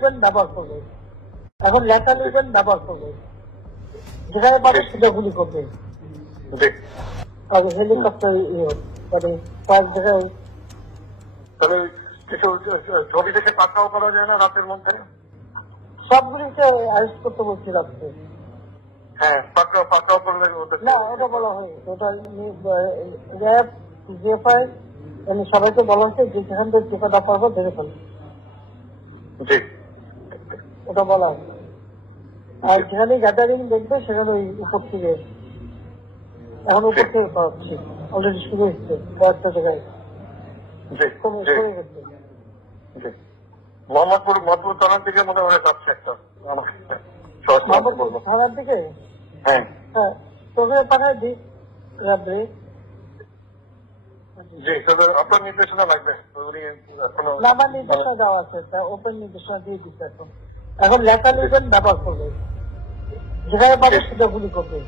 ব্যবহার করবে, এখন লেখা লিখবেন ব্যবহার করবে, যেখানে পাবে সেটা গুলি করবে। হেলিকপ্টার মানে কয়েক জায়গায় ছবি থেকে পাকড়াও করা যায় না রাতের মধ্যে, সবগুলিকে অ্যারেস্ট করতে বলছিল আপনি। হ্যাঁ পাকড়াও করলে না, ওটা বলা হয়, ওটা র্যাব জিএফআই সবাইকে বলা হচ্ছে যে যেখান থেকে টিকাটা পারবো ধরে ফেলবে, ওটা বলা হয়। আর যেখানে গ্যাদারিং দেখবে সেখানে ওই উপর থেকে, এখন উপর থেকে পাচ্ছি, অলরেডি শুরু হচ্ছে কয়েকটা জায়গায় কমে গেছে। মোহাম্মদপুর থানার দিকে মনে হয় যাচ্ছে একটা থানার দিকে। হ্যাঁ হ্যাঁ, তোকে পাঠায় দিই রাত্রে। জি, আপনার নির্দেশনা লাগবে। আমার নির্দেশনা দেওয়া আছে, ওপেন নির্দেশনা দিয়ে দিচ্ছে। এখন লেখা লিখবেন ব্যবহার করবে, যেখানে পাবে সেটা গুলি করবে।